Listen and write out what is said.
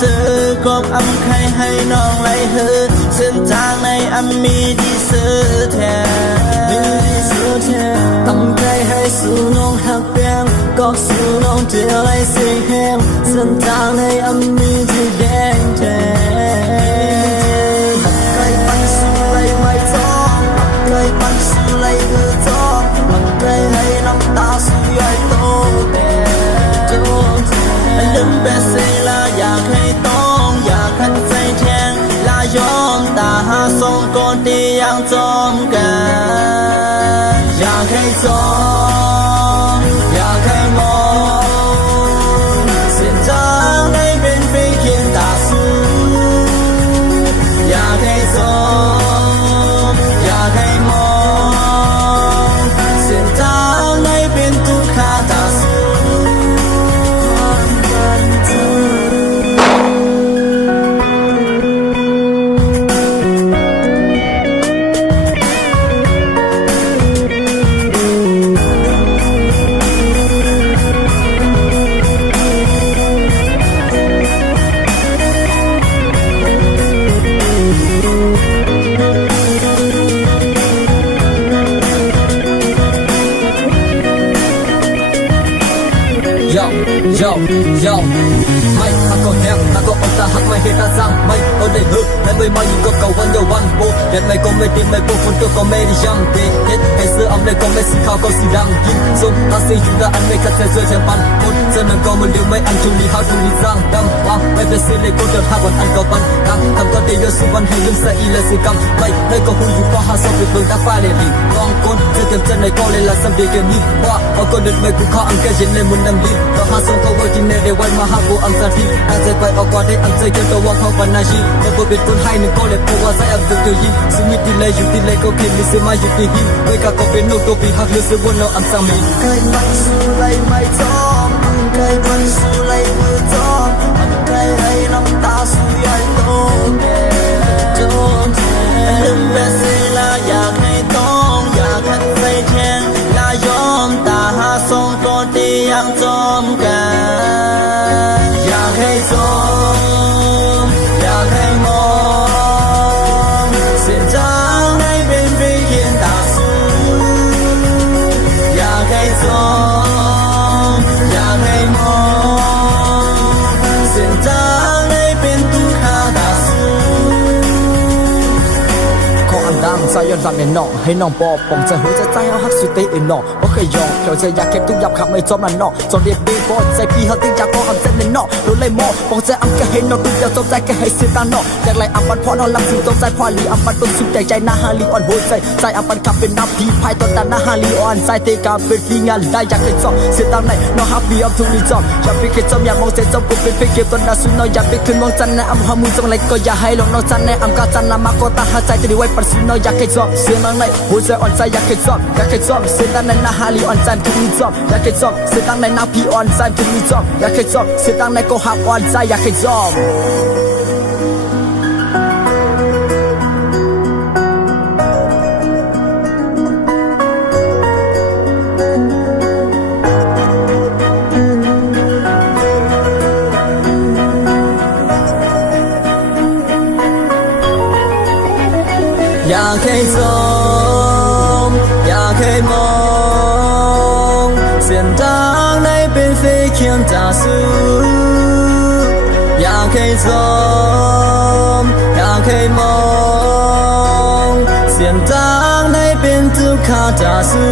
ซื้อกบอำใครให้น้องไรเฮือเส้นทางในอำมีดีซื้อแทนตั้งใจให้สู่น้องหักเปียงก็สู่น้องเดียวไรเสียงแห้งเส้นทางในอำมีที่แดงแทนใครปันสู่ไรไม่ท้องใครปันสู่ไรเฮือท้องตั้งใจให้น้ำตาสู่ใหญ่โตแต่ลืมเบสลาอยากให้ต้องอยากขัดใจแทงลายอมตาหาสองก่อนที่ยังจอมกันอยากให้จอมอยากให้มองเส้นทางให้เป็นเพียงเขียนตาสูอยากให้จอมอยากให้มองเส้นทางให้เป็นทุกขาตาสูYo, mày ta có hẹn, ta có ông ta hắc mày hay ta sang mày ở đây hư, lại mày mày có cầu văn nhiều văn bộ, nhận mày có mày tìm mày bộ phun tôi có mày đi jump đi, hết ngày xưa ông đây có mày xin khao có xin đăng kín, dùng ta xin chúng ta ăn mày cắt rơi trên bàn, một giờ nâng cầu mình điều mày ăn chung đi hao chung đi giang đâm, wow, mày về xin lấy cô đợt hai bọn ăn cầu văn, càng cầm có để yêu suy văn hay lưng sa y là gì cầm, mày đây có hung dữ có hai sau việc ta phai để đi, con côn, giờ tiêm chân này con lên là xâm đi kia nhỉ, wow, ở con đợt mày cũng khó ăn cái chuyện này muốn nằm đi, đó hai sau câu gọi chính này để quay mà hát vô ăn ra đi, ăn dây quay ở qua đây ăn dây cho tôi walk out và naji, tôi có biết con hay nên có lẽ cô qua sai ăn từ từ gì, sự mi đi lấy dùng đi lấy có kiếm đi sự mai dùng đi hi, với cả có biết nô tô bị hắc lừa sự buồn nào ăn sang mình. Cây măng su lấy mây gió, cây măng su lấy mưa gió, cây hay nắm ta su ai tô đừng về xe làอยากให้ต้องอยากขัดใจแทงลายอมตาหาสองก่อนที่ยังจอมกันอยากให้จอมอยากให้มองเส้นทางให้เป็นเพียงเขียนตาสูอยากให้จอมอยากให้มองเส้นทางให้เป็นทุกขาตาสูขออันดังใจย้อนรักในน้องให้น้องปอบปองจะหัวใจเอาฮักสุดเตะน้องโอเคยองเขาจะอยากเก็บทุกยับขับไม่จอมนั่นน้องจอมเรียบดีบอลใจพี่เขาติ้งจากพอคำเส้นในน้องรู้เลยมอปองใจอัมก็ให้น้องทุกอย่างจอมใจแค่ให้เสียตาน้องอยากไล่อัมปันพอน้องลังสิ่งจอมใจพอลีอัมปันต้นสุดใจหน้าฮาลีอ่อนหัวใจอัมปันขับเป็นน้ำพีพายตอนด้านหน้าฮาลีอ่อนใจเตะกาเป็นฟีงานได้อยากให้จอมเสียตาไหนน้องฮับบีอัมทุกลีจอมอยากไปแค่จอมอยากมองใจจอมกูเป็นเฟกเก็บตอนน่าสุดน้อยอยากไปขึ้นมองจันในอัมฮามุนจงไรก็อย่าให้ลงน้องจันในอัมกาจันนามาก็ตาหาใจจะได้ไว้ปันสุดน้อยอยากให้จอมเสียงในหัวใจอ่อนใจอยากให้จอมเสียงด้านในหน้าฮาลีอ่อนใจทุกลีจอมอยากให้จอมเสียงด้านในหน้าพีอ่อนใจทุกลีจอมอยากให้จอมเสียงด้านในก็ฮับอ่อนใจอยากให้จอมอยากให้จอมอยากให้มองเส้นทางในเป็นเฟกเขียนตาสูอยากให้จอมอยากให้มองเส้นทางในเป็นทุกขาตาสู